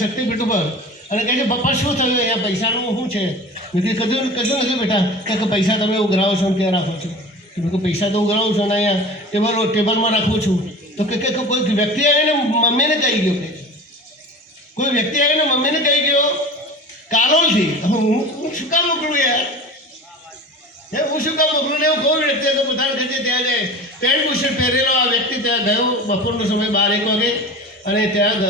શક્તિપીઠ ઉપર અને કહે છે પપ્પા શું થયું અહીંયા પૈસાનું શું છે? મેં કીધું કશું નથી બેટા કે પૈસા તમે ઉઘરાવો છો ને ત્યાં રાખો છો. મેં કહ્યું પૈસા તો ઉઘરાવું છું ને અહીંયા ટેબલમાં રાખું છું. તો કે કોઈ વ્યક્તિ આવીને મમ્મીને કહી ગયો કે કોઈ વ્યક્તિ આવીને મમ્મીને કહી ગયો કાલોલથી. હું શું કામ મોકલું યાર? હું શું કામ મોકલું ને એવું કોઈ વ્યક્તિ તો પોતાના ખર્ચે ત્યાં જાય. પેન્ટ બુશર્ટ પહેરેલો આ વ્યક્તિ ત્યાં ગયો બપોરનો સમય 12-1 વાગે અને ત્યાં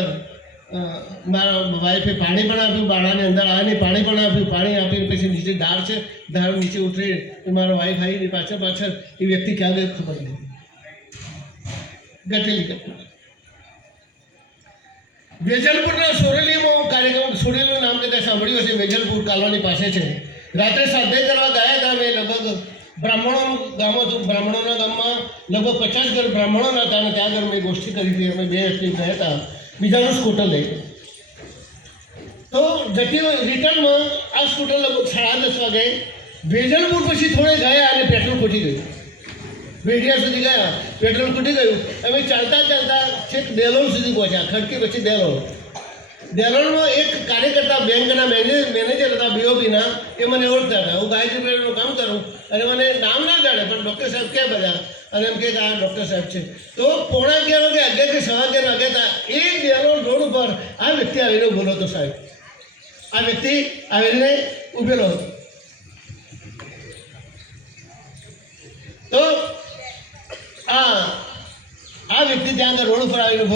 મારા વાઈફે પાણી પણ આપ્યું. બાળાની અંદર આવીને પાણી પણ આપ્યું. પાણી આપીને પછી નીચે દાળ છે, દાળ નીચે ઉતરી મારો વાઈફ આવીને પાછળ એ વ્યક્તિ ક્યાં ગયો ખબર નહીં. ગટેલી ઘટના. વેજલપુરના સોરેલીમાં કાર્યક્રમ, સોરેલીનું નામ કદાચ સાંભળ્યું હશે, વેજલપુર કાલોની પાસે છે. રાત્રે સ્વાધ્યાય કરવા ગયા હતા અમે. લગભગ બ્રાહ્મણોનું ગામ હતું. બ્રાહ્મણોના ગામમાં લગભગ 50 ઘર બ્રાહ્મણોના હતા અને ત્યાં આગળ મેં ગોષ્ઠી કરી હતી. અમે 2 વ્યક્તિ ગયા હતા, બીજાનું સ્કૂટર લઈ. તો જતી રિટર્નમાં આ સ્કૂટર લગભગ 10:30 વાગે વેજલપુર પછી થોડે ગયા અને પેટ્રોલ ખૂટી ગયું. વેઢિયા સુધી ગયા, પેટ્રોલ ખૂટી ગયું. અમે ચાલતા છેક દેલોલ સુધી પહોંચ્યા. ખડકી પછી દેલોલમાં એક કાર્યકર્તા બેંકના મેનેજર હતા બીઓબીના. એ મને ઓળખતા હતા. હું ગાયત્રી પ્રેરનું કામ કરું અને મને નામ ના જાણે પણ ડૉક્ટર સાહેબ ક્યાં બધા અને એમ કે આ ડૉક્ટર સાહેબ છે. તો 11:30 વાગે 11 કે 11:15 વાગ્યા હતા. એ દેલોલ રોડ ઉપર આ વ્યક્તિ આવીને ઊભેલો હતો. સાહેબ આ વ્યક્તિ આવીને ઊભેલો હતો. તો આ વ્યક્તિ ત્યાં આગળ રોડ ઉપર આવીને